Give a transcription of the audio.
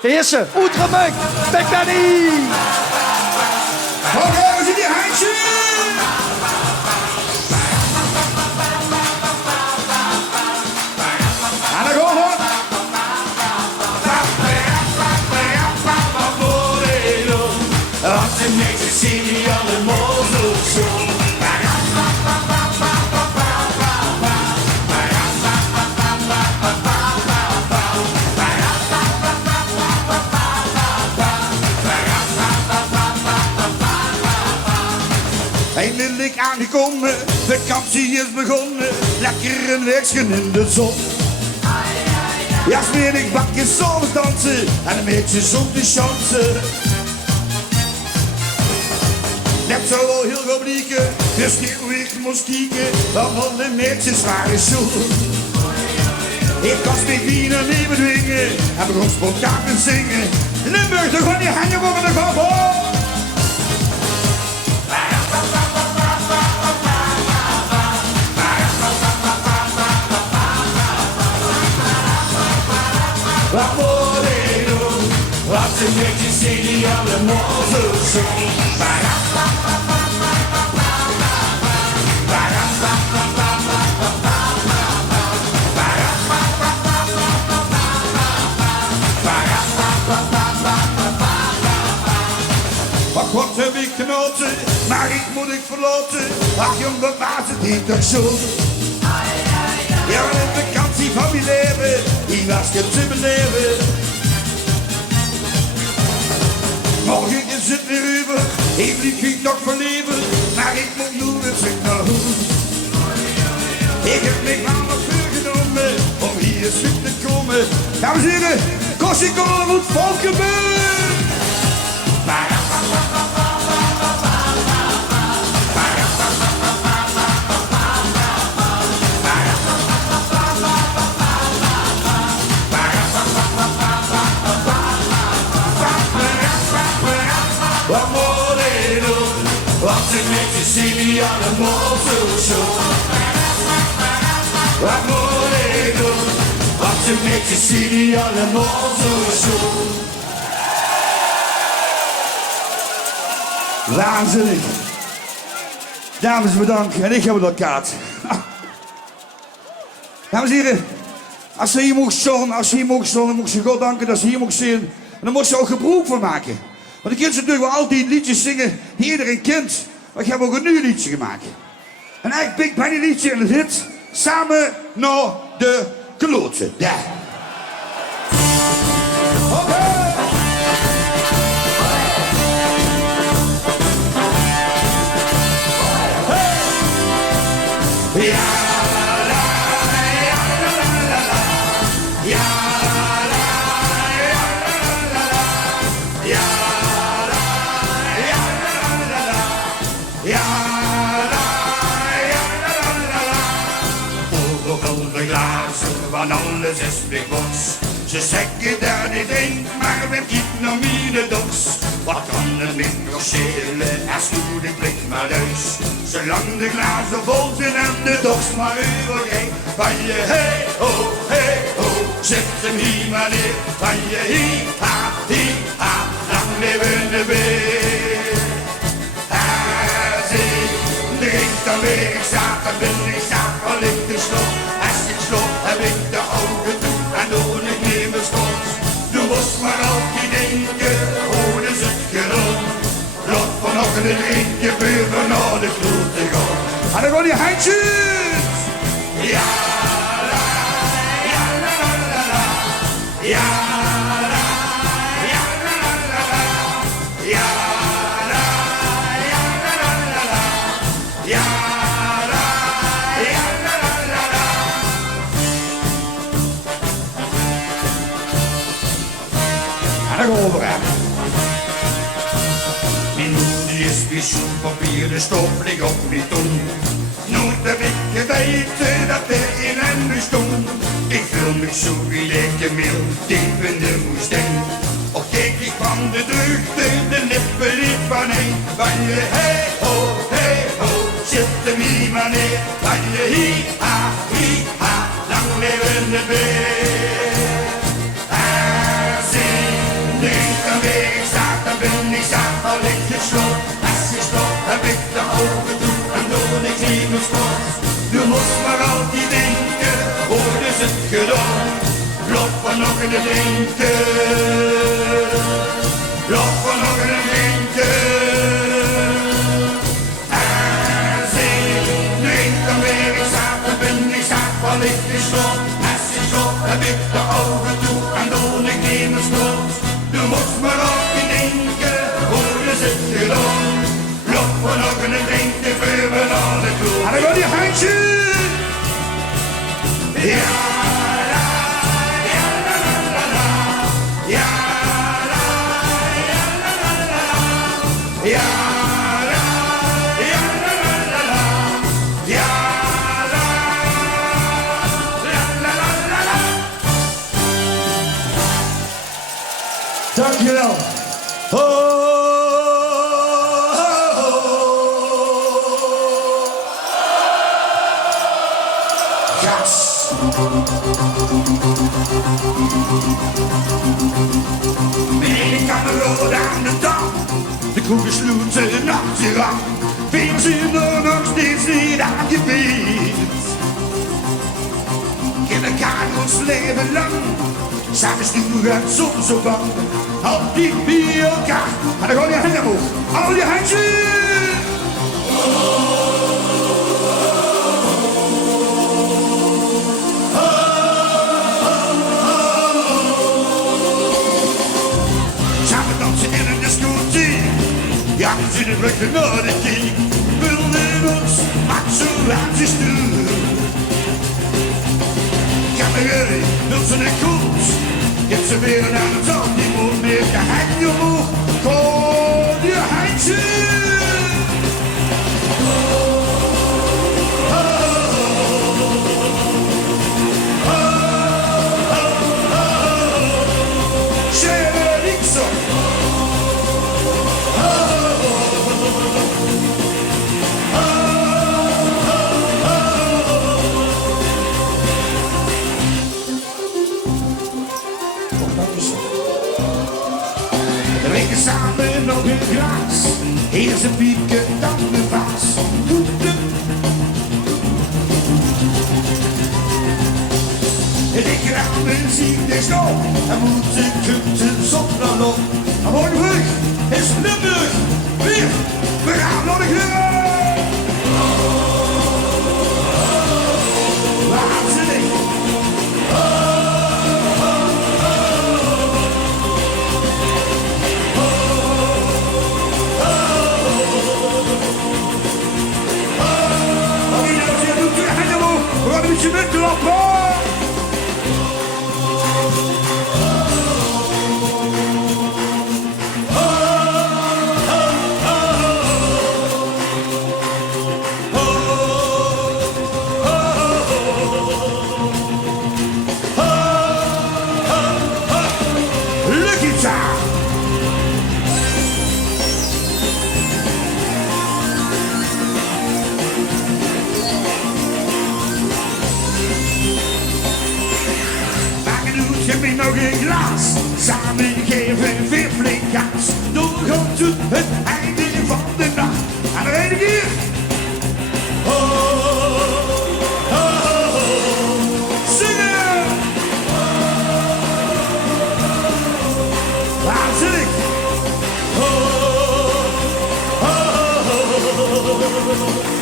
De eerste, Ultramunk, Bekani. Oké, we zien die handje. En dan gaan we. Want de mensen zien die allemaal zo zo. Eindelijk aangekomen, de vakantie is begonnen. Lekker een weekje in de zon. Ja, smerig bakjes soms dansen en een beetje op de chansen. Net zo wel heel goed blieken, dus heel ik moest kijken. Allemaal de meisjes waren zo. Ik was met bienen niet bedwingen en begon spontaan te zingen. Limburg, dan gaan die hangen boven de kop. Wat moet ik doen? Want de mensen zien die allemaal zo zo. Ach, wat heb ik genoten, maar ik moet ik verlaten. Ach, jong, wat was het niet toch zo? Ja, de vakantie van mijn leven, die was het te beleven. Morgen is het weer over, ik liep ik nog verleven. Maar ik moet nu weer terug naar huis. Ik heb me aan nog vuur genomen, om hier terug te komen. Dames en heren, Korsiko Roet Valkenburg! Wat moet ik doen? Want de mensen zien die allemaal zo zo. Wat moet ik doen? Want de mensen zien die allemaal zo zo. Waanzinnig. Dames, bedankt. En ik heb het al kaart. Dames en heren, als ze hier mocht staan, dan moet ze God danken dat ze hier mocht zingen. En dan moet ze ook gebruik van maken. Want de kinderen natuurlijk wel altijd liedjes zingen die iedereen kent. Maar ik heb ook een nieuw liedje gemaakt. En eigenlijk pikt mijn liedje en het hit samen naar de kloten. Ja. Want alles is wegbots. Ze zeggen dat niet één, maar we kiezen naar mijn doks. Wat kan het minder schelen, als doe de blik maar thuis. Zolang de glazen vol zijn en de doks maar overgeeft. Van je hey ho, zet hem hier maar neer. Van je hi ha, lang leven de beer. De geest dan weer, ik zag, dan ben ik zag, al ik de slot. Als ik slot, heb ik de ogen toe en doe ik niet meer stond. Du moest maar altijd denken, hoe is het gedaan? Laat vanochtend een eentje buren naar de kloot te gaan. En dan gaan die handjes! Ja, la, ja, la, la, la, la. Ja, la, ja, la, la, la, la. Ja, la, ja, la, la, la, la. Ja. En dan gaan we vooruit. Mijn moeder is pensioenpapier, de stop ligt op mijn tong. Nooit heb ik geweten dat er in hem bestond. Ik voel me zo lekker mil, diep in de woestijn. Och kijk ik van de drukte, de lippen niet van heen. Van je hey ho, zit hem hier maar neer. Van je hi ha, lang leven de beer. slot. Als je stopt heb ik de ogen toe en doe ik niet meer sport. Je moest maar altijd denken, hoe is het gedaan? Loop van nog in de drinken. Loop van nog in de drinken. En zing, drink dan weer ik zaad, dan ben ik zaad, val ik in slot. Als je stopt heb ik de ogen toe en doe ik niet meer sport. Je moest maar altijd denken, hoe is het gedaan? Loop van nog in de drinken, voor we naar de kroeg. En dan wil je handje. Ja, la, ja, la, la, la, la. Ja, la, ja, la, la, la, la. Ja, la, ja, la, la, la, la. Ja, la, la, la, la, la. Dankjewel. Ho, ho, ho. Gas. Mijn kameraden aan de dam, de kroegen sloten nacht je aan. Veel zijn er nog steeds niet aangeweerd. In elkaar ons leven lang, samen sturen en soms op bang. Altijd bij elkaar, en dan gooi je handen omhoog, al je handjes. Samen dansen in een discotheek. Ja, we zien het lekker naar de king. Wilden ons, maakt zo aan zich stuur. Camerei, wil ze niet goed. Get ze weer aan het zand, die moet meer geheim je omhoog. Kom je handje. Drinken samen op een glas. Eerst een piepje, dan een vaas. Ik raam en zie de snow. En moet de kutten zonder loop. En morgen is Limburg weer. We gaan naar de grond. Waanzinnig. We gaan een beetje wegklappen. Lucky time. Geef me nog een glas, samen geven weer flink gas. Doorgaan tot het einde van de nacht. En nog één keer. Oh, oh, oh, oh. Zingen! Waanzinnig! Oh, oh, oh, oh.